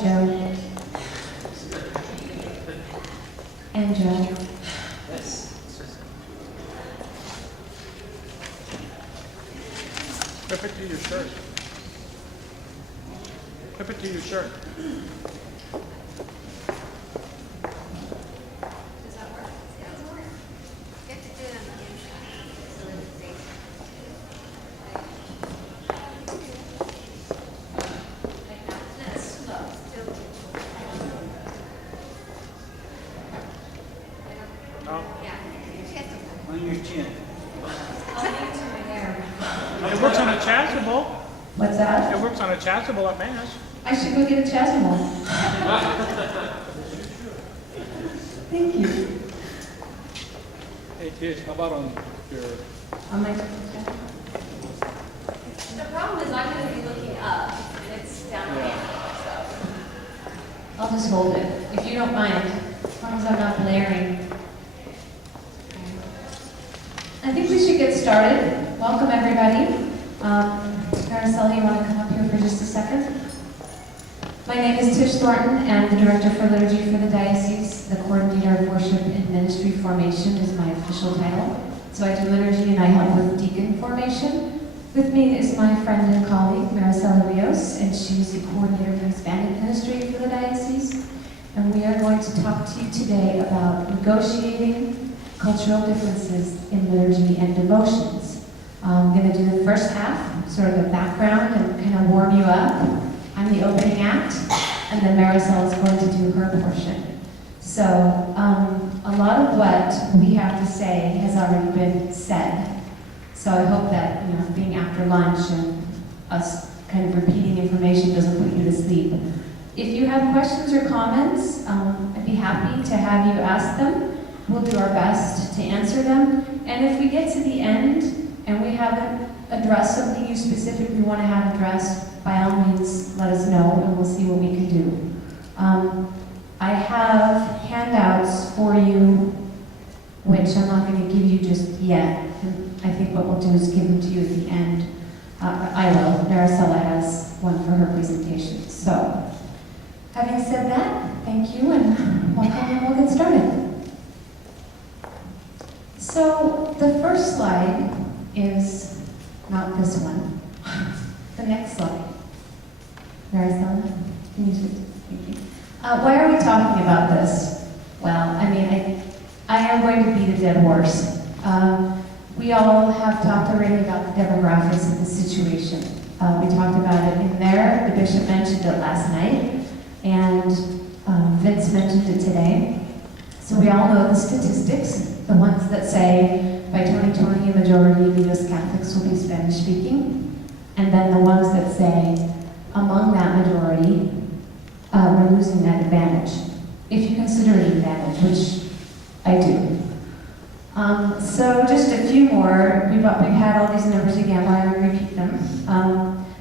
Joe. And Joe. Clip it to your shirt. Clip it to your shirt. Does that work? Yeah, it works. You have to do it on the inside so that it stays. Like that. No, slow. Still. Oh. Yeah. She has to. On your chin. I'll leave it to my hair. It works on a chasuble. What's that? It works on a chasuble at Mass. I should go get a chasuble. Thank you. Hey, Tish, how about on your... On my The problem is I'm going to be looking up and it's down here. So. I'll just hold it, if you don't mind, as long as I'm not blaring. I think we should get started. Welcome, everybody. Maricela, you want to come up here for just a second? My name is Tish Thornton, and I'm the Director for Liturgy for the Diocese. The Coordinator of Worship and Ministry Formation is my official title. So I do liturgy and I help with deacon formation. With me is my friend and colleague, Maricela Rios, and she's the Coordinator for Hispanic Ministry for the Diocese. And we are going to talk to you today about negotiating cultural differences in liturgy and devotions. I'm going to do the first half, sort of a background and kind of warm you up. I'm the opening act, and then Maricela is going to do her portion. So a lot of what we have to say has already been said. So I hope that, being after lunch and us kind of repeating information doesn't put you to sleep. If you have questions or comments, I'd be happy to have you ask them. We'll do our best to answer them. And if we get to the end and we haven't addressed something you specifically want to have addressed, by all means, let us know and we'll see what we can do. I have handouts for you, which I'm not going to give you just yet. I think what we'll do is give them to you at the end. I will. Maricela has one for her presentation. So, having said that, thank you and welcome, and we'll get started. So, the first slide is not this one. The next slide. Maricela, can you just, thank you. Why are we talking about this? Well, I am going to beat a dead horse. We all have talked already about the demographics of the situation. We talked about it in there. The bishop mentioned it last night, and Vince mentioned it today. So we all know the statistics, the ones that say by 2020 a majority of U.S. Catholics will be Spanish-speaking, and then the ones that say among that majority, we're losing that advantage, if you consider it an advantage, which I do. So just a few more. We've had all these numbers again, but I will repeat them.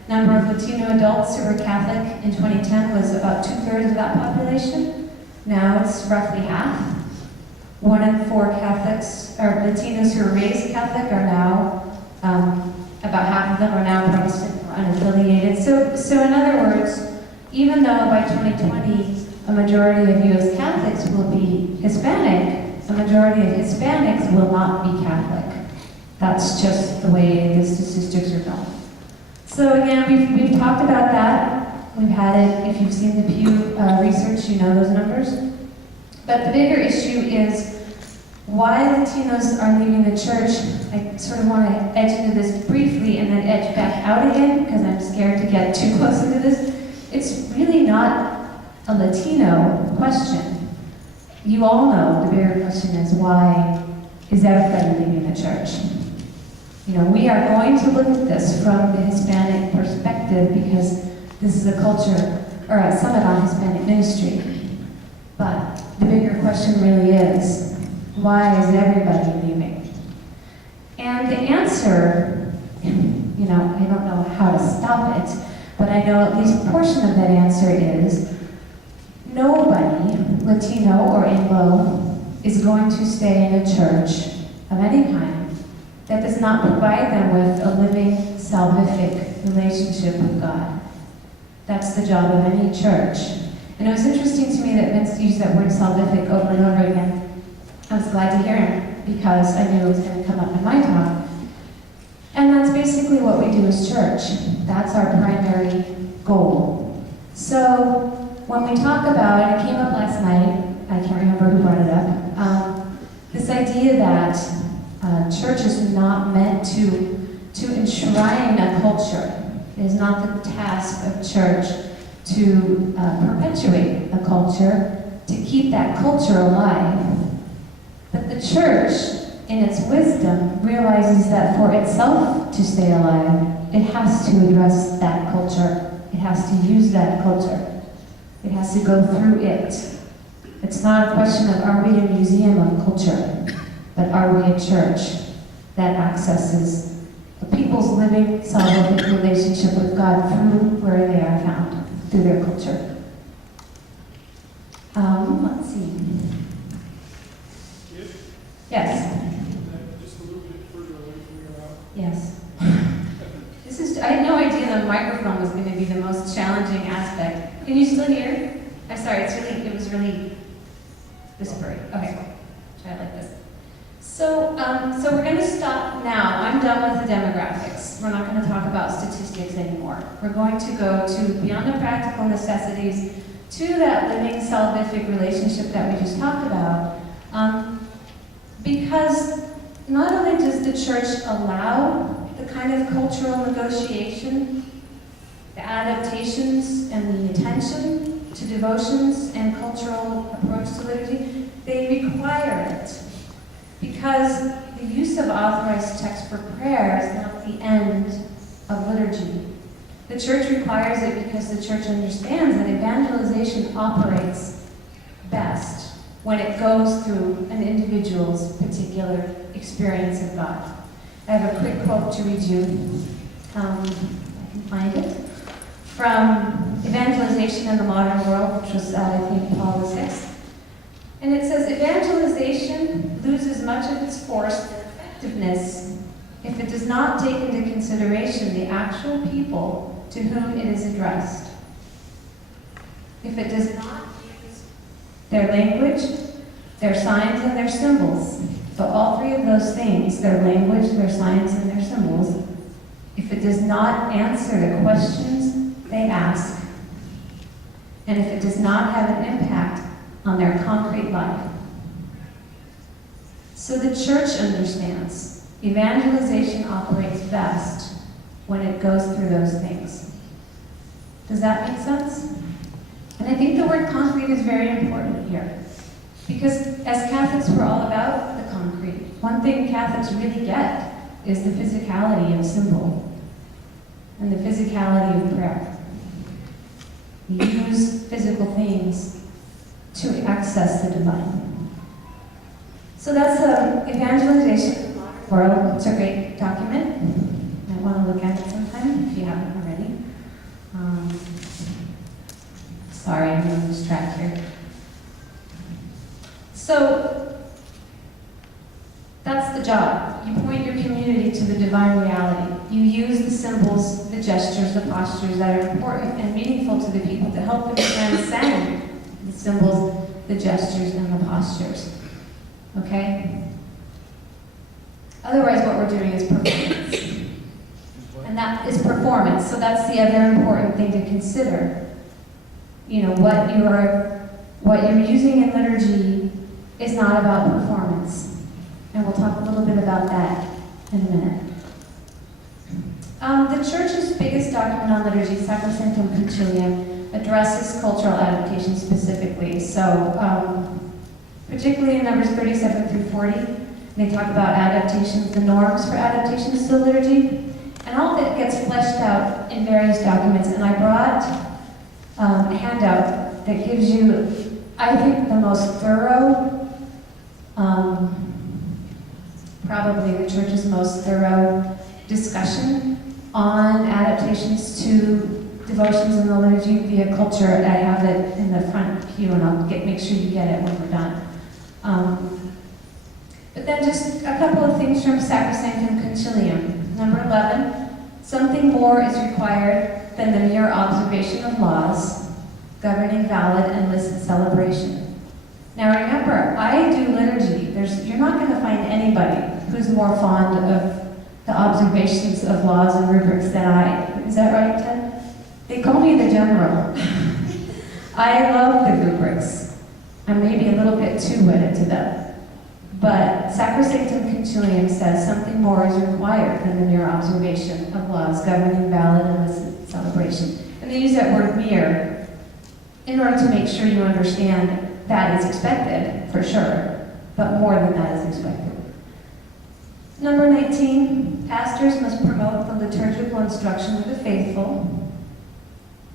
Number of Latino adults who were Catholic in 2010 was about 2/3 of that population. Now it's roughly half. 1 in 4 Catholics, or Latinos who were raised Catholic are now, about half of them are now Protestant or unaffiliated. So in other words, even though by 2020 a majority of U.S. Catholics will be Hispanic, a majority of Hispanics will not be Catholic. That's just the way the statistics are going. So again, we've talked about that. We've had it, if you've seen the Pew research, you know those numbers. But the bigger issue is why Latinos are leaving the church. I sort of want to edge into this briefly and then edge back out again because I'm scared to get too close into this. It's really not a Latino question. You all know the bigger question is why is everybody leaving the church? We are going to look at this from the Hispanic perspective because this is a culture, or a summit on Hispanic ministry. But the bigger question really is, why is everybody leaving? And the answer, I don't know how to stop it, but I know at least a portion of that answer is nobody, Latino or Anglo, is going to stay in a church of any kind that does not provide them with a living, salvific relationship with God. That's the job of any church. And it was interesting to me that Vince used that word salvific over and over again. I was glad to hear him because I knew it was going to come up in my talk. And that's basically what we do as church. That's our primary goal. So when we talk about, and it came up last night, I can't remember who brought it up, this idea that church is not meant to enshrine a culture. It is not the task of church to perpetuate a culture, to keep that culture alive. But the church, in its wisdom, realizes that for itself to stay alive, it has to address that culture. It has to use that culture. It has to go through it. It's not a question of are we a museum of culture, but are we a church that accesses a people's living, solid relationship with God through where they are found, through their culture. Let's see. Yes. Just a little bit further away from your mouth. Yes. I had no idea the microphone was going to be the most challenging aspect. Can you still hear? I'm sorry, it was really whispery. Okay, try it like this. So we're going to stop now. I'm done with the demographics. We're not going to talk about statistics anymore. We're going to go to beyond the practical necessities to that living salvific relationship that we just talked about. Because not only does the church allow the kind of cultural negotiation, the adaptations and the attention to devotions and cultural approach to liturgy, they require it. Because the use of authorized text for prayer is not the end of liturgy. The church requires it because the church understands that evangelization operates best when it goes through an individual's particular experience of God. I have a quick quote to read you. I can find it. From Evangelization in the Modern World, which was, I think, Paul VI. And it says, evangelization loses much of its force and effectiveness if it does not take into consideration the actual people to whom it is addressed. If it does not use their language, their signs, and their symbols, so all three of those things, their language, their signs, and their symbols, if it does not answer the questions they ask, and if it does not have an impact on their concrete life. So the church understands evangelization operates best when it goes through those things. Does that make sense? And I think the word concrete is very important here. Because as Catholics, we're all about the concrete. One thing Catholics really get is the physicality of symbol and the physicality of prayer. We use physical things to access the divine. So that's evangelization. World. It's a great document. You might want to look at it sometime if you haven't already. Sorry, I'm on this track here. So that's the job. You point your community to the divine reality. You use the symbols, the gestures, the postures that are important and meaningful to the people to help them transcend the symbols, the gestures, and the postures. Okay? Otherwise, what we're doing is performance. And that is performance. So that's the other important thing to consider. You know, what you're using in liturgy is not about performance. And we'll talk a little bit about that in a minute. The church's biggest document on liturgy, Sacrosanctum Concilium, addresses cultural adaptation specifically. So, particularly in numbers 37 through 40, they talk about adaptations, the norms for adaptations to liturgy, and all that gets fleshed out in various documents. And I brought a handout that gives you, I think, the most thorough, probably the church's most thorough discussion on adaptations to devotions in the liturgy via culture. I have it in the front pew, and I'll make sure you get it when we're done. But then just a couple of things from Sacrosanctum Concilium. Number 11, something more is required than the mere observation of laws. governing valid and licit celebration. Now remember, I do liturgy. You're not going to find anybody who's more fond of the observations of laws and rubrics than I. Is that right, Ted? They call me the general. I love the rubrics. I'm maybe a little bit too wedded to them. But Sacrosanctum Concilium says something more is required than the mere observation of laws governing valid and licit celebration. And they use that word mere in order to make sure you understand that is expected, for sure, but more than that is expected. Number 19, pastors must promote the liturgical instruction of the faithful.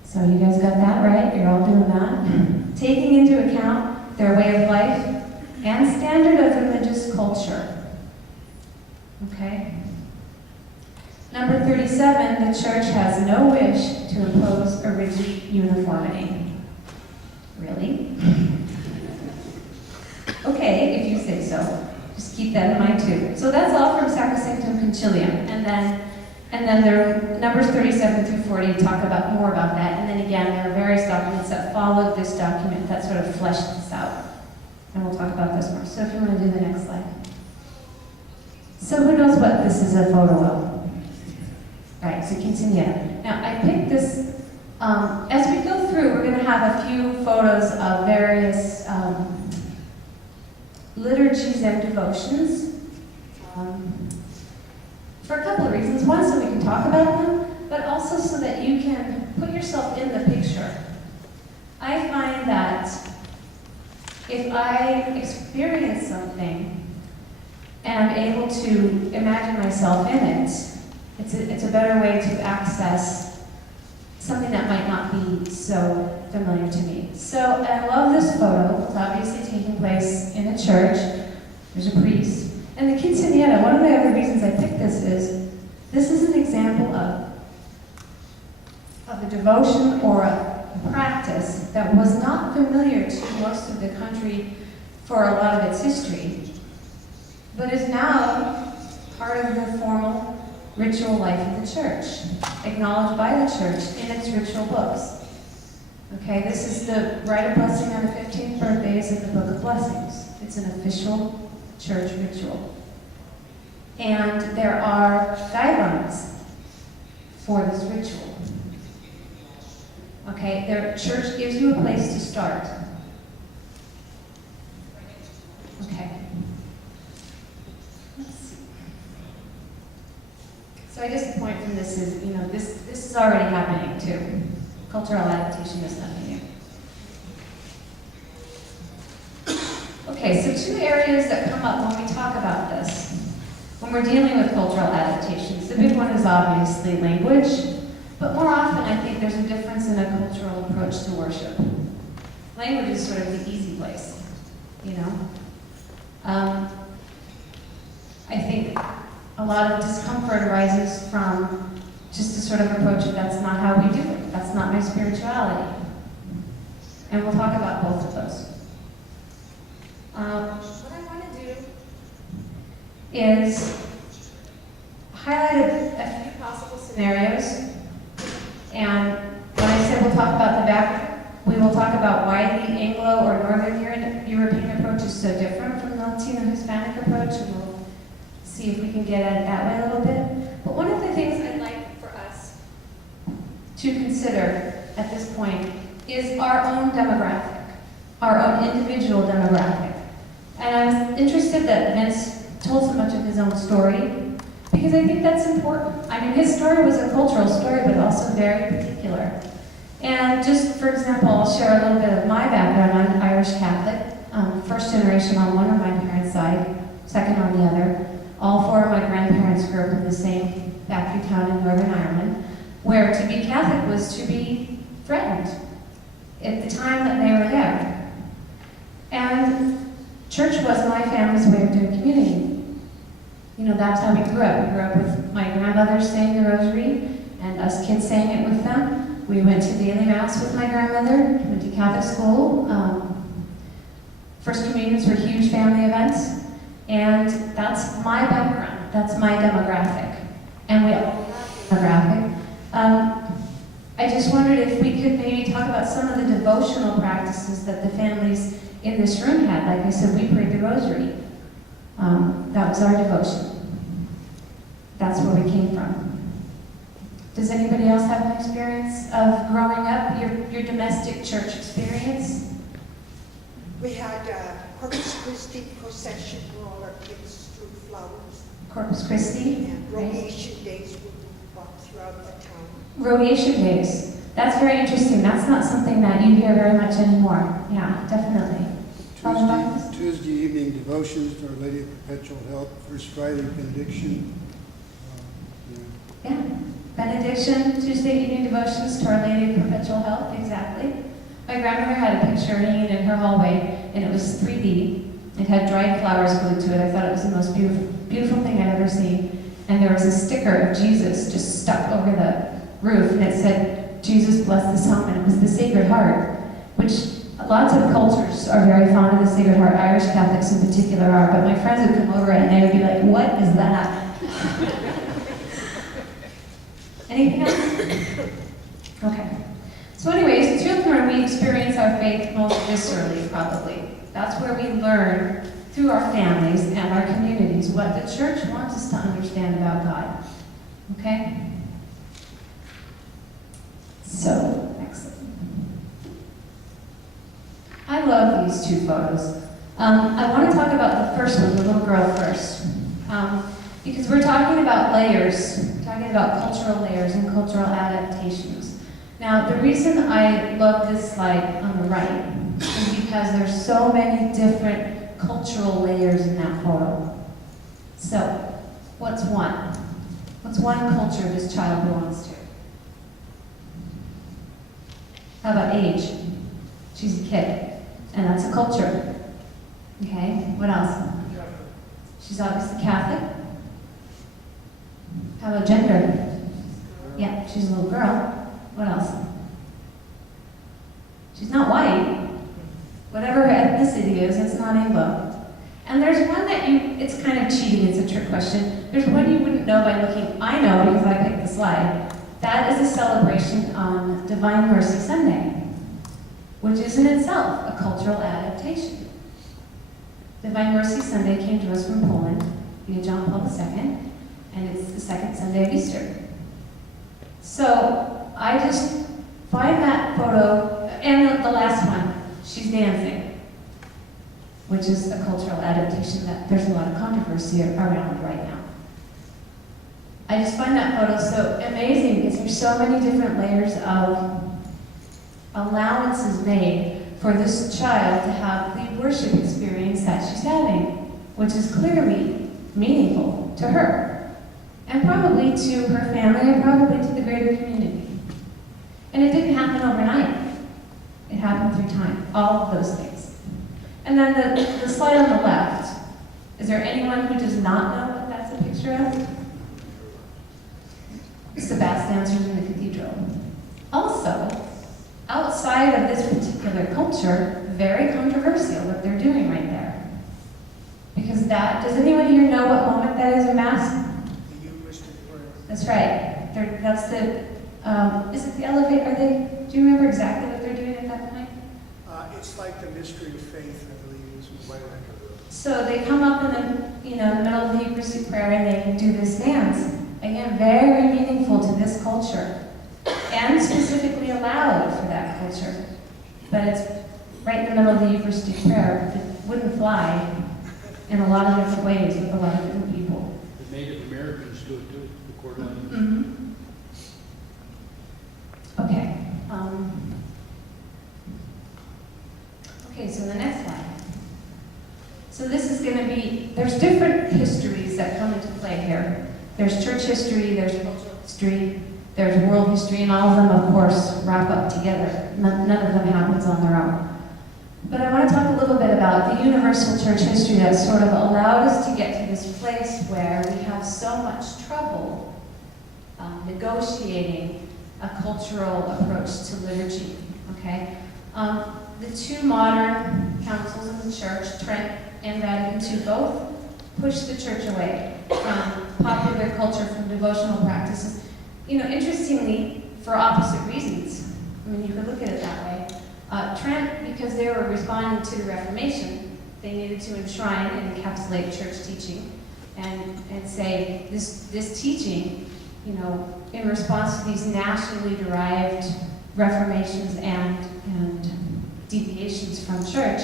So you guys got that right, you're all doing that. Taking into account their way of life and standard of religious culture. Okay? Number 37, the church has no wish to impose a rigid uniformity. Really? Okay, if you say so. Just keep that in mind too. So that's all from Sacrosanctum Concilium. And then there, Numbers 37 through 40 talk about more about that. And then again, there are various documents that followed this document that sort of fleshed this out. And we'll talk about this more. So if you want to do the next slide. So who knows what this is a photo of? Right, so quinceañera. Now I picked this, as we go through, we're going to have a few photos of various liturgies and devotions. For a couple of reasons. One, so we can talk about them, but also so that you can put yourself in the picture. I find that if I experience something and I'm able to imagine myself in it, it's a better way to access something that might not be so familiar to me. So I love this photo. It's obviously taking place in a church. There's a priest. And the quinceañera, one of the other reasons I picked this is an example of a devotion or a practice that was not familiar to most of the country for a lot of its history, but is now part of the formal ritual life of the church, acknowledged by the church in its ritual books. Okay, this is the rite of blessing on the 15th birthdays of the Book of Blessings. It's an official church ritual. And there are guidelines for this ritual. Okay, the church gives you a place to start. Okay. Let's see. So I guess the point from this is, this is already happening too. Cultural adaptation is nothing new. Okay, so two areas that come up when we talk about this, when we're dealing with cultural adaptations. The big one is obviously language, but more often I think there's a difference in a cultural approach to worship. Language is sort of the easy place, I think a lot of discomfort arises from just a sort of approach of that's not how we do it, that's not my spirituality. And we'll talk about both of those. What I want to do is highlight a few possible scenarios. And when I say we'll talk about the background, we will talk about why the Anglo or Northern European approach is so different from the Latino Hispanic approach, and we'll see if we can get at it that way a little bit. But one of the things I'd like for us to consider at this point is our own demographic, our own individual demographic. And I was interested that Vince told so much of his own story, because I think that's important. I mean, his story was a cultural story, but also very particular. And just for example, I'll share a little bit of my background. I'm Irish Catholic, first generation on one of my parents' side, second on the other. All four of my grandparents grew up in the same factory town in Northern Ireland, where to be Catholic was to be threatened at the time that they were there. And church was my family's way of doing community. That's how we grew up. We grew up with my grandmother saying the rosary, and us kids saying it with them. We went to daily mass with my grandmother, went to Catholic school. First communions were huge family events. And that's my background. That's my demographic. And we all have demographic. I just wondered if we could maybe talk about some of the devotional practices that the families in this room had. Like I said, we prayed the rosary. That was our devotion. That's where we came from. Does anybody else have an experience of growing up, your domestic church experience? We had Corpus Christi procession where all our kids threw flowers. Corpus Christi? And right? rhodation days would walk throughout the town. Rhodation days. That's very interesting. That's not something that you hear very much anymore. Yeah, definitely. Father Baptist? Tuesday evening devotions to Our Lady of Perpetual Help. First Friday benediction. Yeah. Benediction, Tuesday evening devotions to Our Lady of Perpetual Help. Exactly. My grandmother had a picture hanging in her hallway, and it was 3D. It had dried flowers glued to it. I thought it was the most beautiful thing I'd ever seen. And there was a sticker of Jesus just stuck over the roof, and it said, "Jesus bless this home," and it was the Sacred Heart, which lots of cultures are very fond of the Sacred Heart. Irish Catholics in particular are, but my friends would come over and they would be like, "What is that?" Anything else? Okay. So anyways, children, we experience our faith most viscerally, probably. That's where we learn through our families and our communities what the church wants us to understand about God. Okay? So, excellent. I love these two photos. I want to talk about the first one, the little girl first. Because we're talking about layers, talking about cultural layers and cultural adaptations. Now, the reason I love this slide on the right is because there's so many different cultural layers in that photo. So, what's one? What's one culture this child belongs to? How about age? She's a kid, and that's a culture. Okay, what else? She's obviously Catholic. How about gender? Yeah, she's a little girl. What else? She's not white. Whatever her ethnicity is, it's not Anglo. And there's one that it's kind of cheating, it's a trick question. There's one you wouldn't know by looking. I know because I picked the slide. That is a celebration on Divine Mercy Sunday, which is in itself a cultural adaptation. Divine Mercy Sunday came to us from Poland via John Paul II, and it's the second Sunday of Easter. So I just find that photo, and the last one, she's dancing, which is a cultural adaptation that there's a lot of controversy around right now. I just find that photo so amazing because there's so many different layers of allowances made for this child to have the worship experience that she's having, which is clearly meaningful to her. And probably to her family, and probably to the greater community. And it didn't happen overnight. It happened through time, all of those things. And then the slide on the left, is there anyone who does not know what that's a picture of? It's the bass dancers in the cathedral. Also, outside of this particular culture, very controversial what they're doing right there. Because does anyone here know what moment that is in Mass? That's right. That's is it the elevator? Do you remember exactly what they're doing at that point? It's like the mystery of faith, I believe, is what I. So they come up in the middle of the Eucharistic prayer and they do this dance. Again, very meaningful to this culture. And specifically allowed for that culture. But it's right in the middle of the Eucharistic prayer. It wouldn't fly in a lot of different ways with a lot of different people. The Native Americans do it too, the Coeur d'Alene. Mm-hmm. Okay. Okay, so the next slide. So this is going to be, there's different histories that come into play here. There's church history, there's cultural history, there's world history, and all of them, of course, wrap up together. None of them happens on their own. But I want to talk a little bit about the universal church history that sort of allowed us to get to this place where we have so much trouble negotiating a cultural approach to liturgy, okay? The two modern councils of the church, Trent and Vatican II, both pushed the church away from popular culture, from devotional practices. Interestingly, for opposite reasons. I mean, you could look at it that way. Trent, because they were responding to the Reformation, they needed to enshrine and encapsulate church teaching and say this teaching, you know, in response to these nationally derived reformations and deviations from church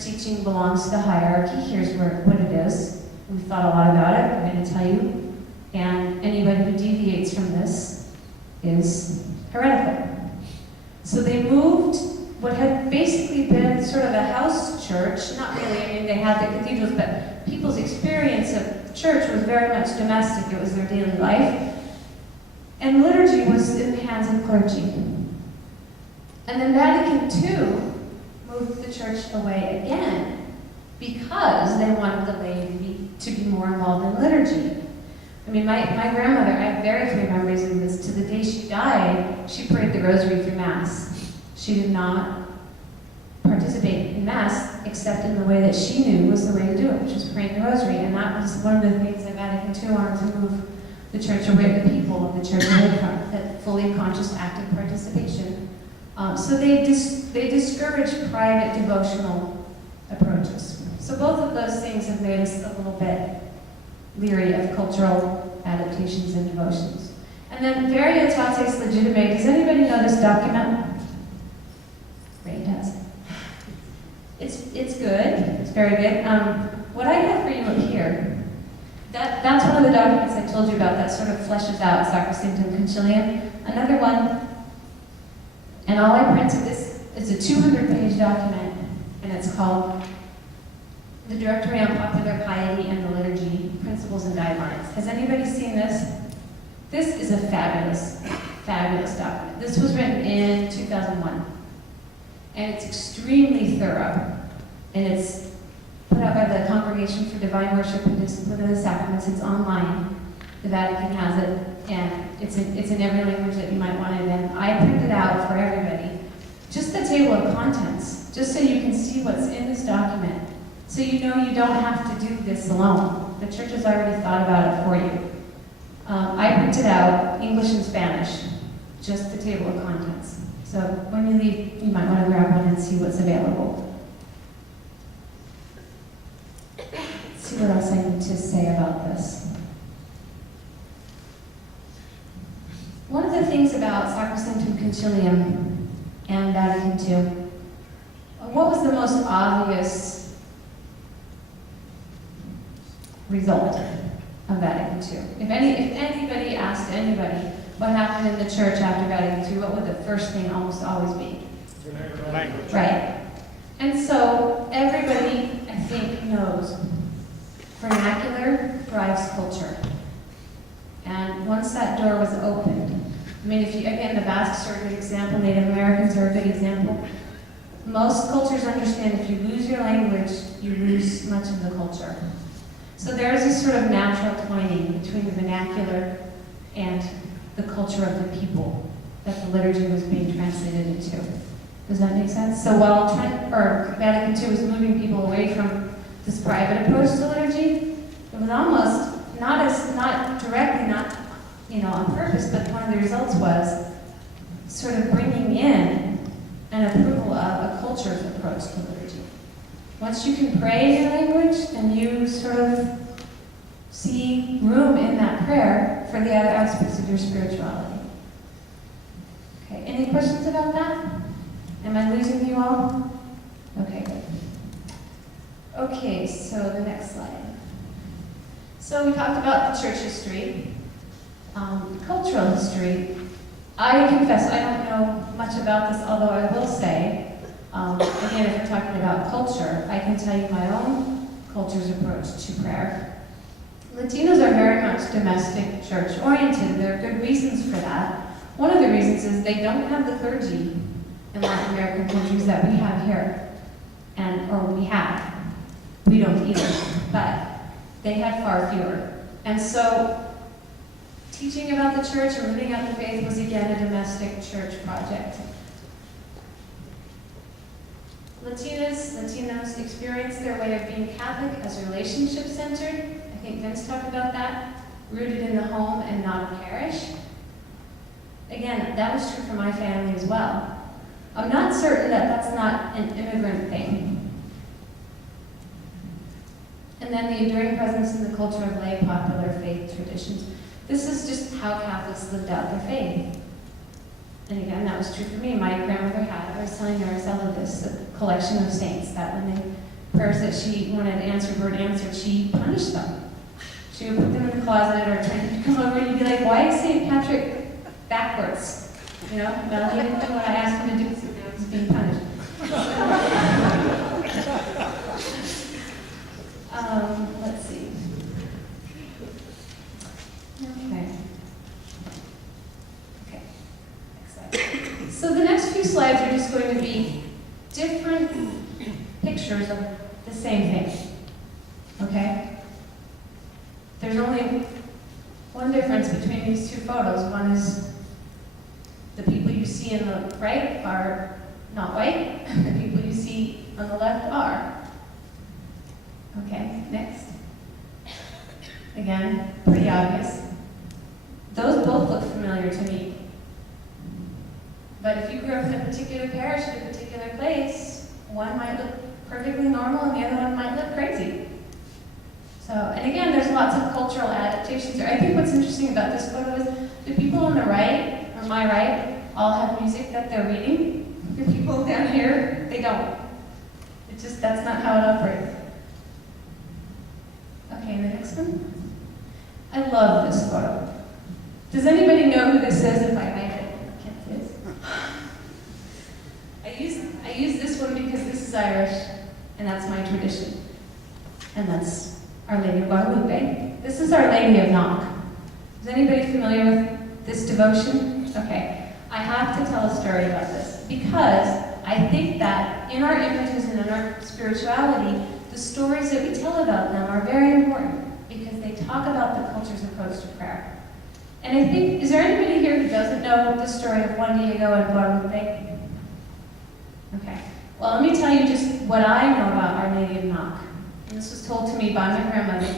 teaching belongs to the hierarchy. Here's what it is. We've thought a lot about it. I'm going to tell you. And anybody who deviates from this is heretical. So they moved what had basically been sort of a house church, not really, I mean, they had the cathedrals, but people's experience of church was very much domestic. It was their daily life. And liturgy was in the hands of clergy. And then Vatican II moved the church away again because they wanted the laity to be more involved in liturgy. I mean, my grandmother, I have very clear memories of this. To the day she died, she prayed the rosary through Mass. She did not participate in Mass except in the way that she knew was the way to do it, which was praying the rosary. And that was one of the things that Vatican II wanted to move the church away, the people of the church away from, that fully conscious active participation. So they discouraged private devotional approaches. So both of those things have made us a little bit leery of cultural adaptations and devotions. And then Veritatis Legitimae. Does anybody know this document? Ray does. It's good. It's very good. What I have for you here, that's one of the documents I told you about that sort of fleshes out Sacrosanctum Concilium. Another one, and all I printed this is a 200-page document, and it's called The Directory on Popular Piety and the Liturgy, Principles and Guidelines. Has anybody seen this? This is a fabulous, fabulous document. This was written in 2001. And it's extremely thorough. And it's put out by the Congregation for Divine Worship and Discipline of the Sacraments. It's online. The Vatican has it. And it's in every language that you might want it in. I printed out for everybody just the table of contents, just so you can see what's in this document. So you know you don't have to do this alone. The church has already thought about it for you. I printed out English and Spanish, just the table of contents. So when you leave, you might want to grab one and see what's available. Let's see what else I need to say about this. One of the things about Sacrosanctum Concilium and Vatican II, what was the most obvious result of Vatican II? If anybody asked anybody what happened in the church after Vatican II, what would the first thing almost always be? Language. Right. And so everybody, I think, knows vernacular drives culture. And once that door was opened, I mean, again, the Basques are a good example, Native Americans are a good example. Most cultures understand if you lose your language, you lose much of the culture. So there's this sort of natural twining between the vernacular and the culture of the people that the liturgy was being translated into. Does that make sense? So while Vatican II was moving people away from this private approach to liturgy, it was almost not directly, not on purpose, but one of the results was sort of bringing in an approval of a culture's approach to liturgy. Once you can pray in your language, then you sort of see room in that prayer for the other aspects of your spirituality. Okay, any questions about that? Am I losing you all? Okay, good. Okay, so the next slide. So we talked about the church history, cultural history. I confess I don't know much about this, although I will say, again, if we're talking about culture, I can tell you my own culture's approach to prayer. Latinos are very much domestic church oriented. There are good reasons for that. One of the reasons is they don't have the clergy in Latin American countries that we have here, or we have. We don't either, but they had far fewer. And so teaching about the church and living out the faith was again a domestic church project. Latinos experience their way of being Catholic as relationship-centered. I think Vince talked about that. Rooted in the home and not a parish. Again, that was true for my family as well. I'm not certain that that's not an immigrant thing. And then the enduring presence in the culture of lay popular faith traditions. This is just how Catholics lived out their faith. And again, that was true for me. My grandmother had, I was telling Maricela this, a collection of saints that when they, prayers that she wanted answered weren't answered, she punished them. She would put them in the closet or try to come over and you'd be like, why is St. Patrick backwards? You know, well, he didn't do what I asked him to do, so now he's being punished. Let's see. Okay. Okay. Next slide. So the next few slides are just going to be different pictures of the same thing. Okay? There's only one difference between these two photos. One is the people you see in the right are not white, and the people you see on the left are. Okay, next. Again, pretty obvious. Those both look familiar to me. But if you grew up in a particular parish in a particular place, one might look perfectly normal and the other one might look crazy. So, and again, there's lots of cultural adaptations here. I think what's interesting about this photo is the people on the right, or my right, all have music that they're reading. The people down here, they don't. It's just, that's not how it operates. Okay, the next one. I love this photo. Does anybody know who this is if I hide it? I can't see it. I use this one because this is Irish, and that's my tradition. And that's Our Lady of Guadalupe. This is Our Lady of Knock. Is anybody familiar with this devotion? Okay. I have to tell a story about this because I think that in our images and in our spirituality, the stories that we tell about them are very important because they talk about the culture's approach to prayer. And I think, is there anybody here who doesn't know the story of Juan Diego and Guadalupe? Okay. Well, let me tell you just what I know about Our Lady of Knock. And this was told to me by my grandmother.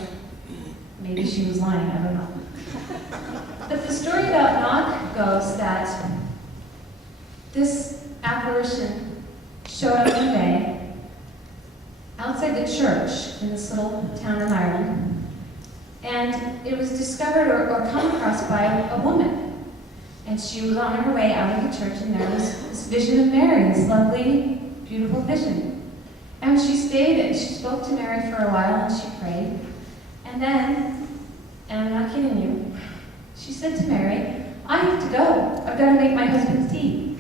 Maybe she was lying, I don't know. But the story about Knock goes that this apparition showed up one day outside the church in this little town in Ireland, and it was discovered or come across by a woman. And she was on her way out of the church, and there was this vision of Mary, this lovely, beautiful vision. And she stayed and she spoke to Mary for a while, and she prayed. And then, and I'm not kidding you, she said to Mary, I have to go. I've got to make my husband's tea.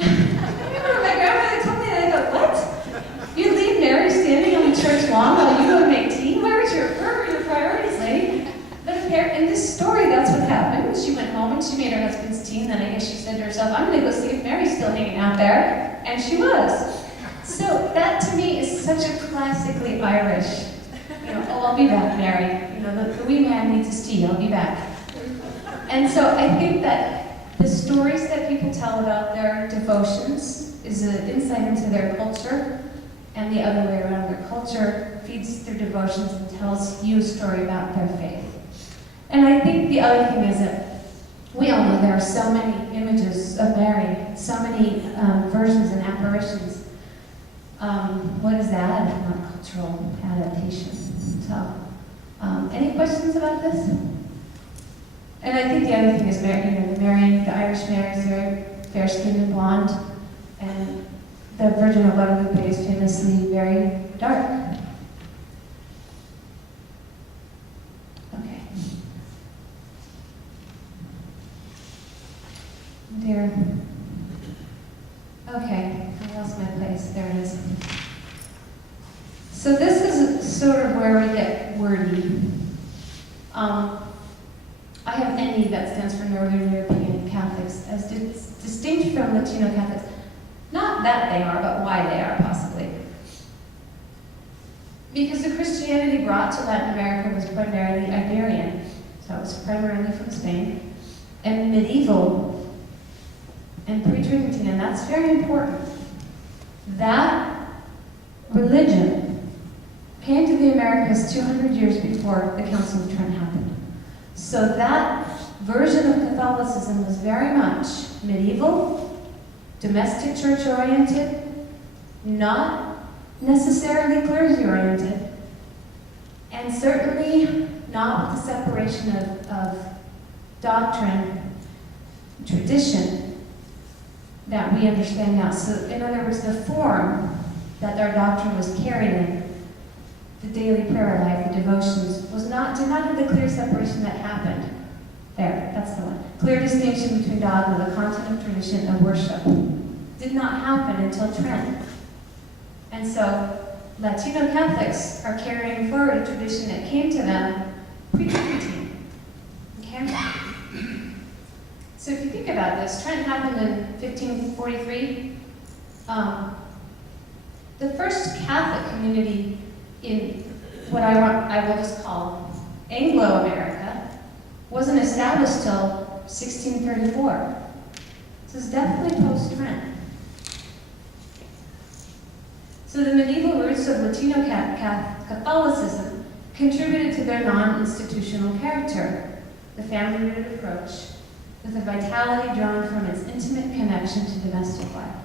I remember my grandmother told me that. I thought, what? You'd leave Mary standing on the church lawn while you go and make tea? Where were your priorities, lady? But in this story, that's what happened. She went home and she made her husband's tea, and then I guess she said to herself, I'm going to go see if Mary's still hanging out there. And she was. So that to me is such a classically Irish, oh, I'll be back, Mary. The wee man needs his tea, I'll be back. And so I think that the stories that people tell about their devotions is an insight into their culture, and the other way around, their culture feeds their devotions and tells you a story about their faith. And I think the other thing is that we all know there are so many images of Mary, so many versions and apparitions. What is that if not cultural adaptation? So, any questions about this? And I think the other thing is Mary, the Irish Mary is very fair-skinned and blonde, and the Virgin of Guadalupe is famously very dark. Okay. Dear. Okay, I lost my place. There it is. So this is sort of where we get wordy. I have NE, that stands for Northern European Catholics, as distinct from Latino Catholics. Not that they are, but why they are, possibly. Because the Christianity brought to Latin America was primarily Iberian, so it was primarily from Spain, and medieval, and pre-Tridentine, and that's very important. That religion came to the Americas 200 years before the Council of Trent happened. So that version of Catholicism was very much medieval, domestic church-oriented, not necessarily clergy-oriented, and certainly not with the separation of doctrine, tradition that we understand now. So in other words, the form that our doctrine was carried in, the daily prayer life, the devotions, did not have the clear separation that happened. There, that's the one. Clear distinction between dogma, the content of tradition, and worship. Did not happen until Trent. And so Latino Catholics are carrying forward a tradition that came to them pre-Trinity. Okay? So if you think about this, Trent happened in 1543. The first Catholic community in what I will just call Anglo-America wasn't established till 1634. This is definitely post-Trent. So the medieval roots of Latino Catholicism contributed to their non-institutional character, the family-rooted approach, with a vitality drawn from its intimate connection to domestic life.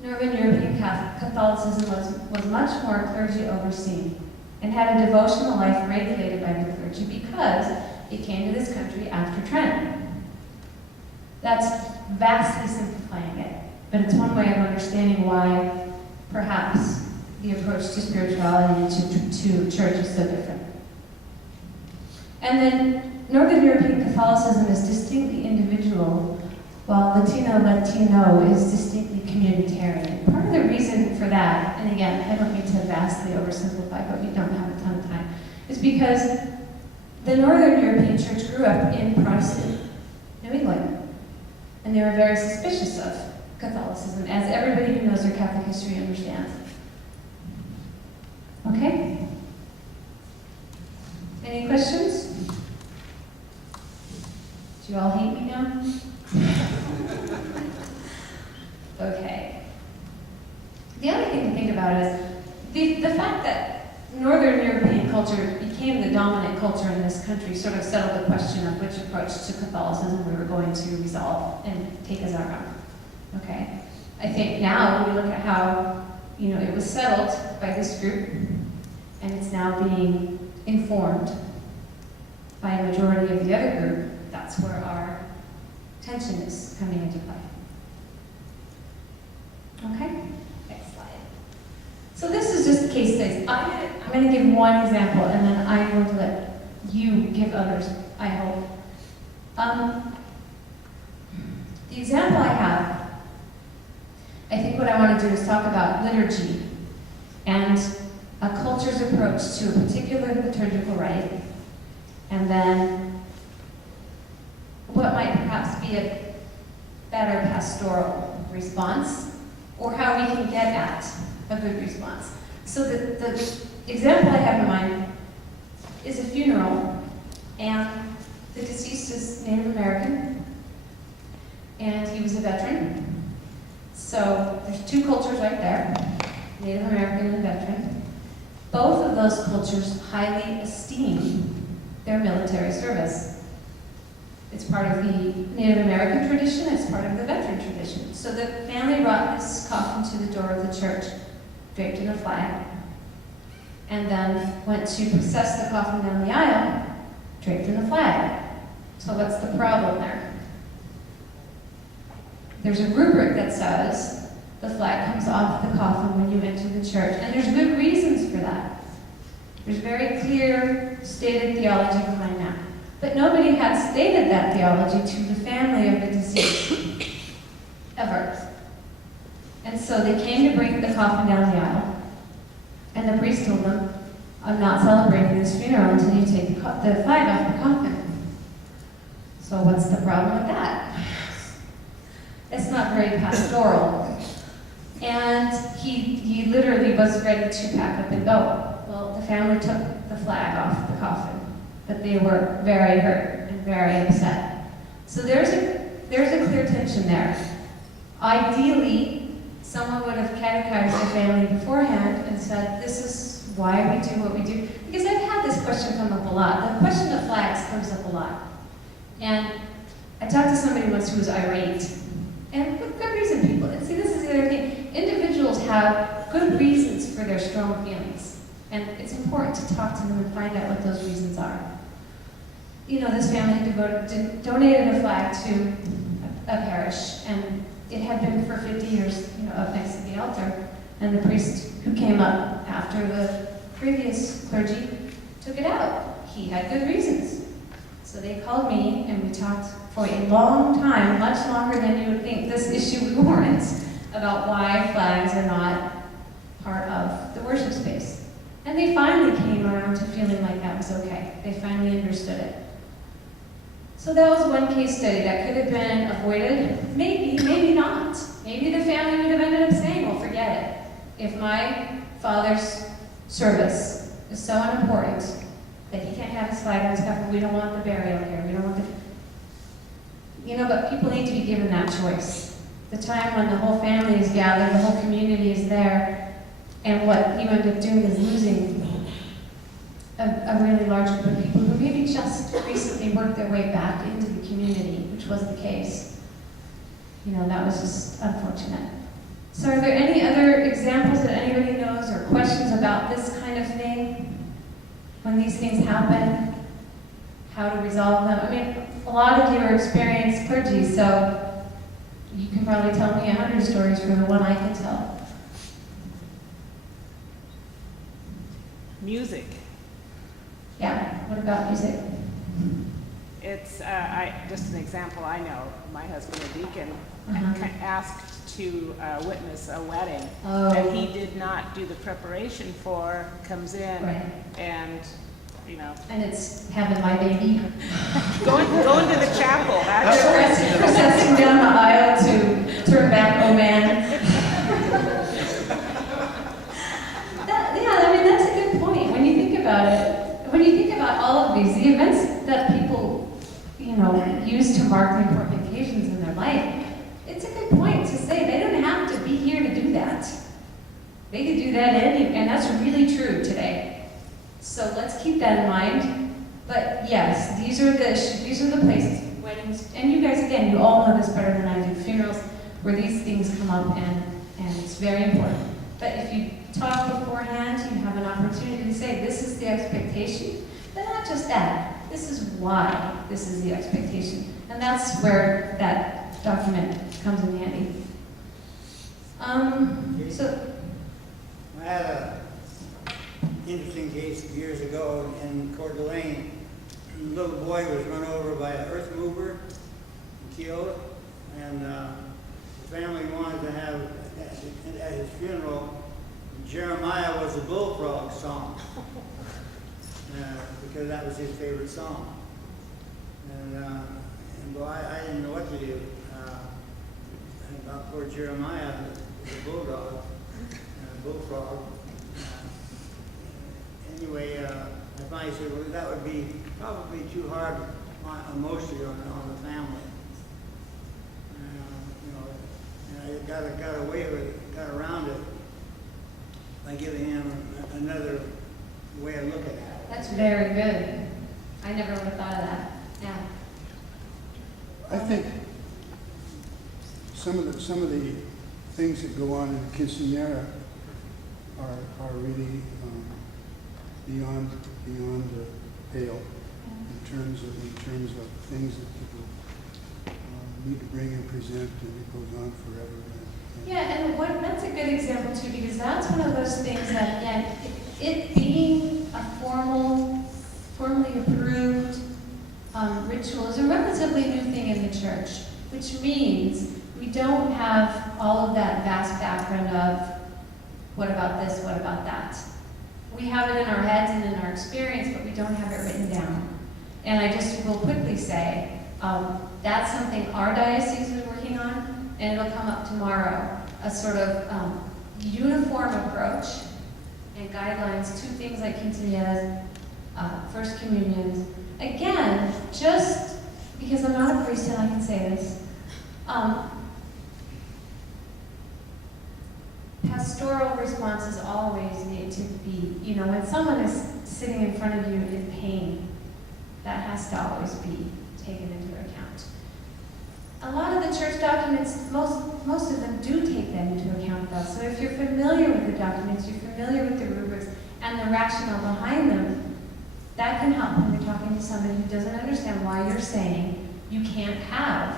Northern European Catholicism was much more clergy overseen and had a devotional life regulated by the clergy because it came to this country after Trent. That's vastly simplifying it, but it's one way of understanding why perhaps the approach to spirituality and to church is so different. And then Northern European Catholicism is distinctly individual, while Latino is distinctly communitarian. Part of the reason for that, and again, I don't mean to vastly oversimplify, but we don't have a ton of time, is because the Northern European Church grew up in Protestant New England, and they were very suspicious of Catholicism, as everybody who knows their Catholic history understands. Okay? Any questions? Do you all hate me now? Okay. The other thing to think about is the fact that Northern European culture became the dominant culture in this country sort of settled the question of which approach to Catholicism we were going to resolve and take as our own. Okay? I think now when we look at how, it was settled by this group, and it's now being informed by a majority of the other group, that's where our tension is coming into play. Okay? Next slide. So this is just case studies. I'm going to give one example, and then I will let you give others, I hope. The example I have, I think what I want to do is talk about liturgy and a culture's approach to a particular liturgical rite, and then what might perhaps be a better pastoral response, or how we can get at a good response. So the example I have in mind is a funeral, and the deceased is Native American, and he was a veteran. So there's two cultures right there, Native American and veteran. Both of those cultures highly esteem their military service. It's part of the Native American tradition, it's part of the veteran tradition. So the family brought this coffin to the door of the church, draped in a flag, and then went to process the coffin down the aisle, draped in a flag. So what's the problem there? There's a rubric that says the flag comes off the coffin when you enter the church, and there's good reasons for that. There's very clear stated theology behind that. But nobody had stated that theology to the family of the deceased, ever. And so they came to bring the coffin down the aisle, and the priest told them, I'm not celebrating this funeral until you take the flag off the coffin. So what's the problem with that? It's not very pastoral. And he literally was ready to pack up and go. Well, the family took the flag off the coffin, but they were very hurt and very upset. So there's a clear tension there. Ideally, someone would have catechized the family beforehand and said, this is why we do what we do. Because I've had this question come up a lot. The question of flags comes up a lot. And I talked to somebody once who was irate. And with good reason, people. And see, this is the other thing. Individuals have good reasons for their strong feelings. And it's important to talk to them and find out what those reasons are. You know, this family had donated a flag to a parish, and it had been for 50 years, you know, up next to the altar. And the priest who came up after the previous clergy took it out. He had good reasons. So they called me, and we talked for a long time, much longer than you would think this issue warrants, about why flags are not part of the worship space. And they finally came around to feeling like that was okay. They finally understood it. So that was one case study that could have been avoided. Maybe, maybe not. Maybe the family would have ended up saying, well, forget it. If my father's service is so unimportant that he can't have his flag on his coffin, we don't want the burial here, we don't want the... You know, but people need to be given that choice. The time when the whole family is gathered, the whole community is there, and what you end up doing is losing a really large group of people who maybe just recently worked their way back into the community, which was the case. You know, that was just unfortunate. So are there any other examples that anybody knows or questions about this kind of thing? When these things happen, how to resolve them? I mean, a lot of you are experienced clergy, so you can probably tell me 100 stories for the one I can tell. Music. Yeah, what about music? It's just an example I know. My husband, a deacon, Uh-huh. asked to witness a wedding Oh. that he did not do the preparation for, comes in, Right. and, you know, And it's having my baby. going to the chapel. That's Processing down the aisle to turn back, oh man. Yeah, I mean, that's a good point. When you think about it, when you think about all of these, the events that people, you know, use to mark the important occasions in their life, it's a good point to say they don't have to be here to do that. They could do that and that's really true today. So let's keep that in mind. But yes, these are the places, weddings, and you guys, again, you all know this better than I do, funerals, where these things come up and it's very important. But if you talk beforehand, you have an opportunity to say, this is the expectation, but not just that. This is why this is the expectation. And that's where that document comes in handy. So, I had a interesting case years ago in Coeur d'Alene. A little boy was run over by an earth mover and killed, and the family wanted to have at his funeral, Jeremiah was a bullfrog song, because that was his favorite song. And boy, I didn't know what to do. About poor Jeremiah, the bulldog, bullfrog. Anyway, I finally said, well, that would be probably too hard emotionally on the family. You know, and I got away with it, got around it by giving him another way of looking at it. that's very good. I never would have thought of that. Yeah. I think some of the things that go on in the quinceañera are really beyond the pale in terms of things that people need to bring and present, and it goes on forever. Yeah, and that's a good example too, because that's one of those things that, again, it being a formally approved ritual is a relatively new thing in the church, which means we don't have all of that vast background of what about this, what about that. We have it in our heads and in our experience, but we don't have it written down. And I just will quickly say, that's something our diocese is working on, and it'll come up tomorrow, a sort of uniform approach and guidelines to things like quinceañeras, First Communions. Again, just because I'm not a priest and I can say this, pastoral responses always need to be, you know, when someone is sitting in front of you in pain, that has to always be taken into account. A lot of the church documents, most of them do take that into account though. So if you're familiar with the documents, you're familiar with the rubrics and the rationale behind them, that can help when you're talking to somebody who doesn't understand why you're saying you can't have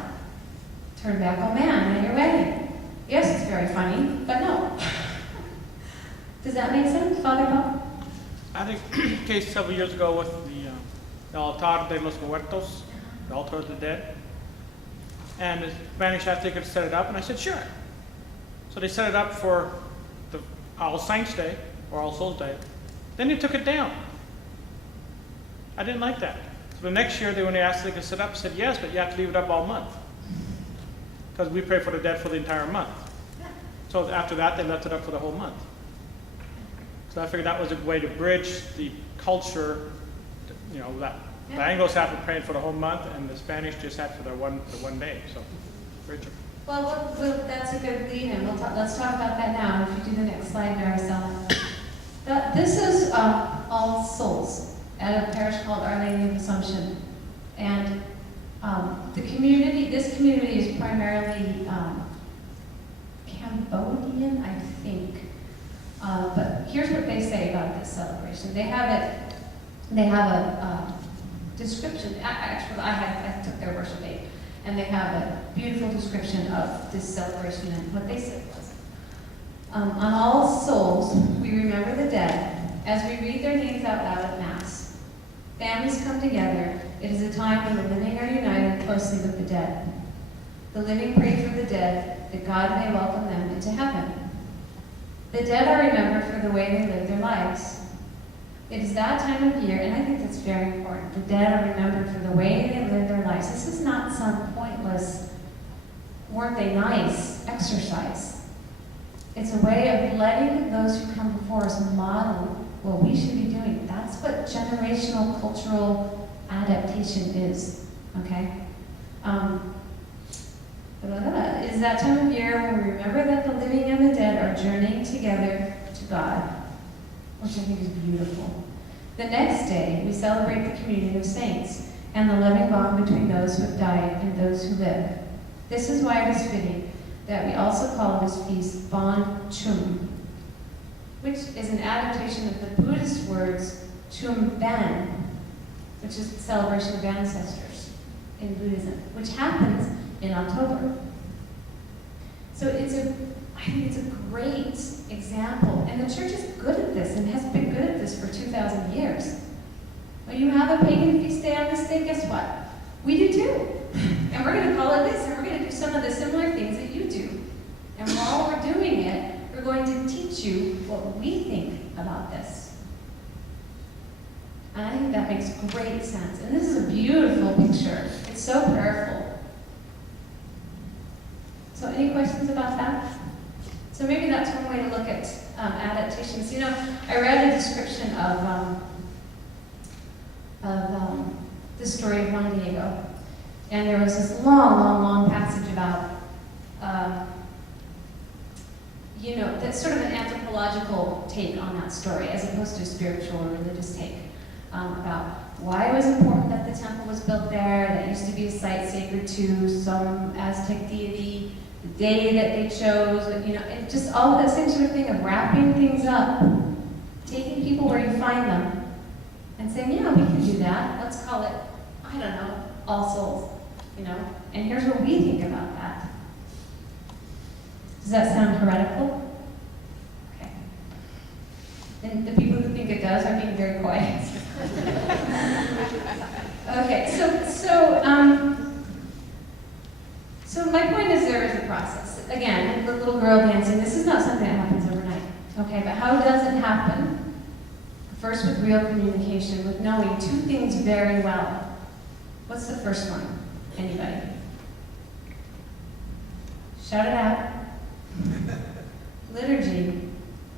turn back, oh man, at your wedding. Yes, it's very funny, but no. Does that make sense, Father Paul? I think case several years ago with the altar de los muertos, the altar of the dead. And the Spanish asked if they could set it up, and I said, sure. So they set it up for the All Saints Day, or All Souls Day. Then they took it down. I didn't like that. So the next year, when they asked if they could set up, I said, yes, but you have to leave it up all month. Because we pray for the dead for the entire month. So after that, they left it up for the whole month. So I figured that was a way to bridge the culture, you know, that the Anglos have been praying for the whole month, and the Spanish just had for the one day. So, bridge. Well, that's a good lead-in. Let's talk about that now. If you do the next slide, Maricela. This is All Souls at a parish called Our Lady of Assumption, and this community is primarily Cambodian, I think. But here's what they say about this celebration. They have a description. Actually, I took their worship aid, and they have a beautiful description of this celebration. And what they said was, on All Souls, we remember the dead as we read their names out loud at Mass. Families come together. It is a time when the living are united closely with the dead. The living pray for the dead, that God may welcome them into heaven. The dead are remembered for the way they live their lives. It is that time of year, and I think that's very important. The dead are remembered for the way they live their lives. This is not some pointless, weren't they nice exercise. It's a way of letting those who come before us model what we should be doing. That's what generational cultural adaptation is, okay? It is that time of year when we remember that the living and the dead are journeying together to God, which I think is beautiful. The next day, we celebrate the communion of saints and the loving bond between those who have died and those who live. This is why it is fitting that we also call this feast Bon Chum, which is an adaptation of the Buddhist words Chum Ben, which is the celebration of ancestors in Buddhism, which happens in October. So I think it's a great example, and the church is good at this and has been good at this for 2,000 years. When you have a pagan feast day on this day, guess what? We do too. And we're going to call it this, and we're going to do some of the similar things that you do. And while we're doing it, we're going to teach you what we think about this. And I think that makes great sense. And this is a beautiful picture. It's so prayerful. So any questions about that? So maybe that's one way to look at adaptations. You know, I read a description of the story of Juan Diego, and there was this long passage about, you know, that's sort of an anthropological take on that story, as opposed to a spiritual or religious take, about why it was important that the temple was built there. That used to be a site sacred to some Aztec deity. The day that they chose, you know, and just all of that same sort of thing of wrapping things up, taking people where you find them, and saying, yeah, we can do that. Let's call it, I don't know, All Souls, you know. And here's what we think about that. Does that sound heretical? Okay. And the people who think it does are being very quiet. Okay, so my point is there is a process. Again, the little girl dancing, this is not something that happens overnight. Okay, but how does it happen? First, with real communication, with knowing two things very well. What's the first one? Anybody? Shout it out. Liturgy.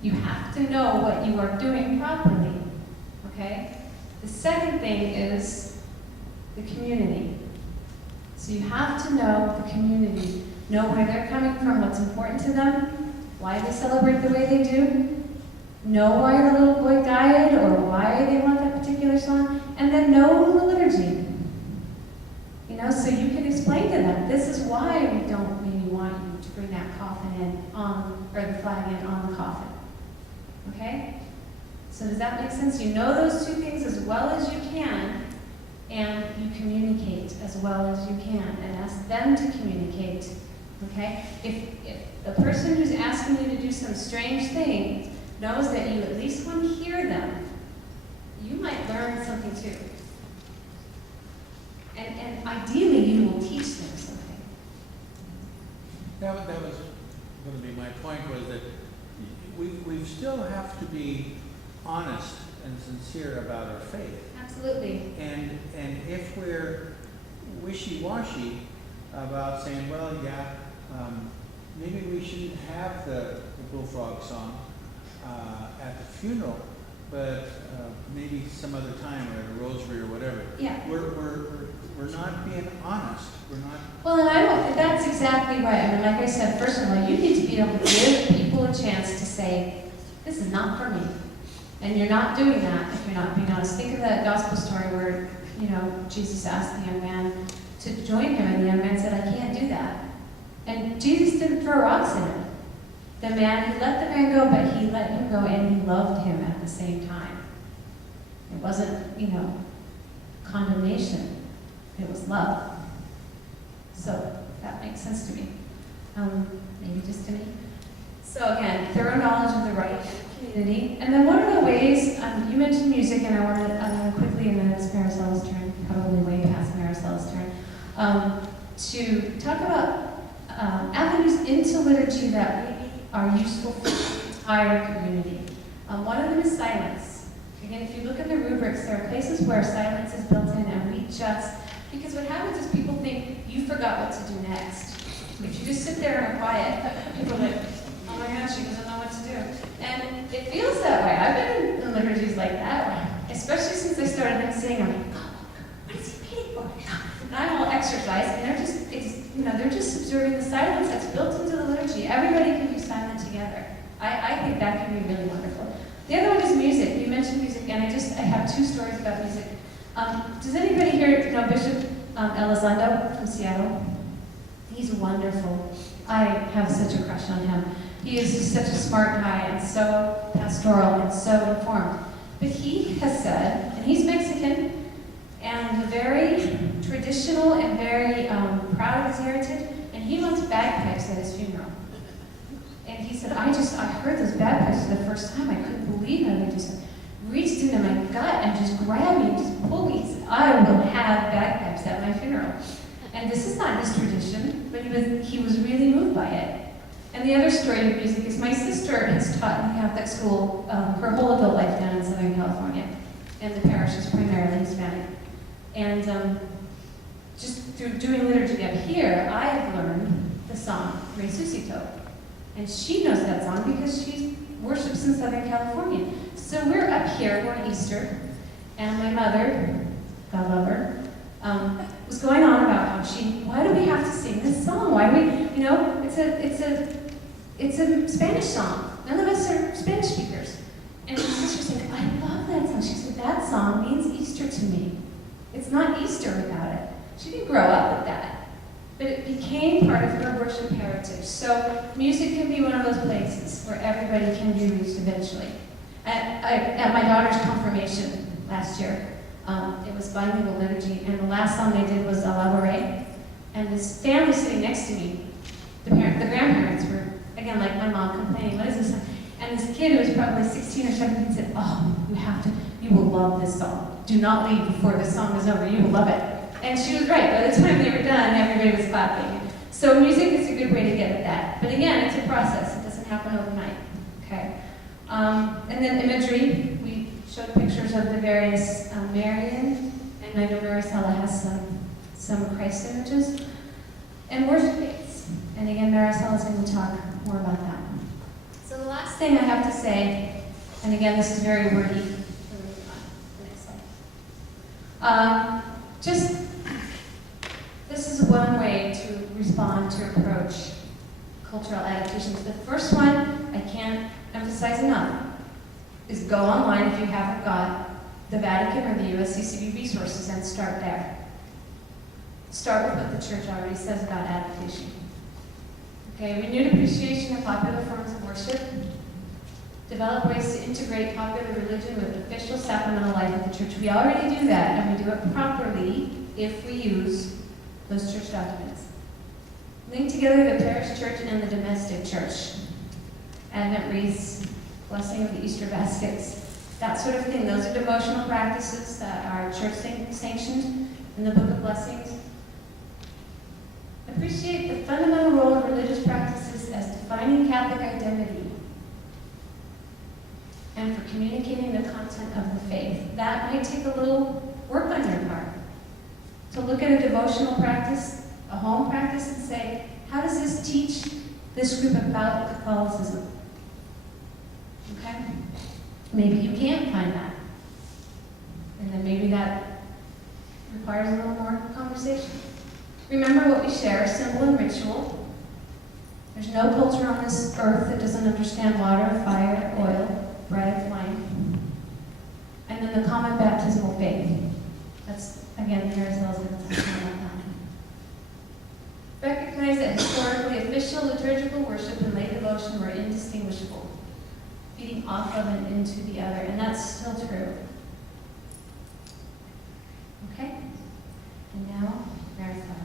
You have to know what you are doing properly. Okay? The second thing is the community. So you have to know the community, know where they're coming from, what's important to them, why they celebrate the way they do, know why the little boy died or why they want that particular song, and then know the liturgy. You know, so you can explain to them, this is why we don't maybe want you to bring that coffin in on, or the flag in on the coffin. Okay? So does that make sense? You know those two things as well as you can, and you communicate as well as you can, and ask them to communicate. Okay? If the person who's asking you to do some strange thing knows that you at least want to hear them, you might learn something too. And ideally, you will teach them something. That was going to be my point, was that we still have to be honest and sincere about our faith. Absolutely. And if we're wishy-washy about saying, well, yeah, maybe we shouldn't have the bullfrog song at the funeral, but maybe some other time, or the rosary or whatever. Yeah. We're not being honest. We're not. Well, and I don't, that's exactly right. I mean, like I said, first of all, you need to be able to give people a chance to say, this is not for me. And you're not doing that if you're not being honest. Think of that gospel story where, you know, Jesus asked the young man to join him, and the young man said, I can't do that. And Jesus didn't throw rocks at him. He let the man go, but he let him go, and he loved him at the same time. It wasn't, you know, condemnation. It was love. So that makes sense to me. Maybe just to me. So again, thorough knowledge of the rite and the community. And then what are the ways, you mentioned music, and I'm going to quickly, and then it's Maricela's turn, probably way past Maricela's turn, to talk about avenues into liturgy that maybe are useful for the entire community. One of them is silence. Again, if you look at the rubrics, there are places where silence is built in, and we just, because what happens is people think you forgot what to do next. If you just sit there and are quiet, people are like, oh my gosh, she doesn't know what to do. And it feels that way. I've been in liturgies like that, especially since I started emceeing. I'm like, oh, what is he paid for? And I'm all exercise, and they're just observing the silence that's built into the liturgy. Everybody can be silent together. I think that can be really wonderful. The other one is music. You mentioned music, and I have two stories about music. Does anybody here know Bishop Elizondo from Seattle? He's wonderful. I have such a crush on him. He is just such a smart guy and so pastoral and so informed. But he has said, and he's Mexican, and very traditional and very proud of his heritage, and he wants bagpipes at his funeral. And he said, I heard those bagpipes for the first time. I couldn't believe it. I just reached into my gut and just grabbed me and just pulled me. He said, I will have bagpipes at my funeral. And this is not his tradition, but he was really moved by it. And the other story of music is my sister has taught in Catholic school her whole adult life down in Southern California. And the parish is primarily Hispanic. And just through doing liturgy up here, I have learned the song Resucito. And she knows that song because she worships in Southern California. So we're up here, we're on Easter, and my mother, God love her, was going on about how why do we have to sing this song? Why do we, it's a Spanish song. None of us are Spanish speakers. And my sister said, I love that song. She said, that song means Easter to me. It's not Easter without it. She didn't grow up with that. But it became part of her worship heritage. So music can be one of those places where everybody can be reached eventually. At my daughter's confirmation last year, it was bilingual liturgy, and the last song they did was Elaborate. And this family sitting next to me, the grandparents were, again, like my mom, complaining, what is this song? And this kid who was probably 16 or 17 said, oh, you will love this song. Do not leave before this song is over. You will love it. And she was right. By the time they were done, everybody was clapping. So music is a good way to get at that. But again, it's a process. It doesn't happen overnight. Okay. And then imagery. We showed pictures of the various Marian, and I know Maricela has some Christ images. And worship dates. And again, Maricela is going to talk more about that. So the last thing I have to say, and again, this is very wordy. This is one way to respond to approach cultural adaptations. The first one emphasize enough, is go online if you haven't got the Vatican or the USCCB resources and start there. Start with what the church already says about advocation. Okay, renewed appreciation of popular forms of worship. Develop ways to integrate popular religion with official sacramental life of the church. We already do that, and we do it properly if we use those church documents. Link together the parish church and the domestic church. Advent wreaths, blessing of the Easter baskets, that sort of thing. Those are devotional practices that are church sanctioned in the Book of Blessings. Appreciate the fundamental role of religious practices as defining Catholic identity and for communicating the content of the faith. That might take a little work on your part. To look at a devotional practice, a home practice, and say, how does this teach this group about Catholicism? Okay? Maybe you can't find that. And then maybe that requires a little more conversation. Remember what we share, symbol and ritual. There's no culture on this earth that doesn't understand water, fire, oil, bread, wine. And then the common baptismal faith. That's, again, Maricela's going to talk more about that. Recognize that historically official liturgical worship and lay devotion were indistinguishable, feeding off of and into the other, and that's still true. Okay? And now, Maricela.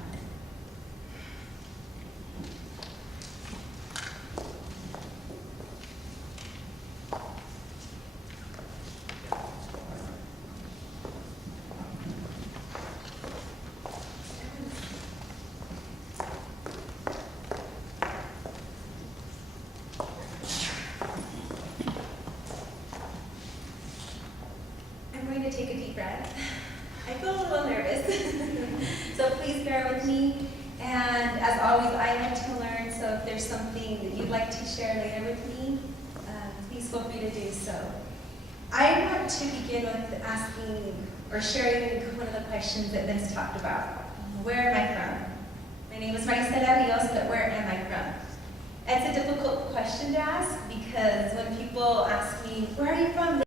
Take a deep breath. I feel a little nervous, so please bear with me. And as always, I like to learn, so if there's something that you'd like to share later with me, please feel free to do so. I want to begin with asking or sharing one of the questions that Vince talked about. Where am I from? My name is Maricela Rios, but where am I from? It's a difficult question to ask because when people ask me, where are you from?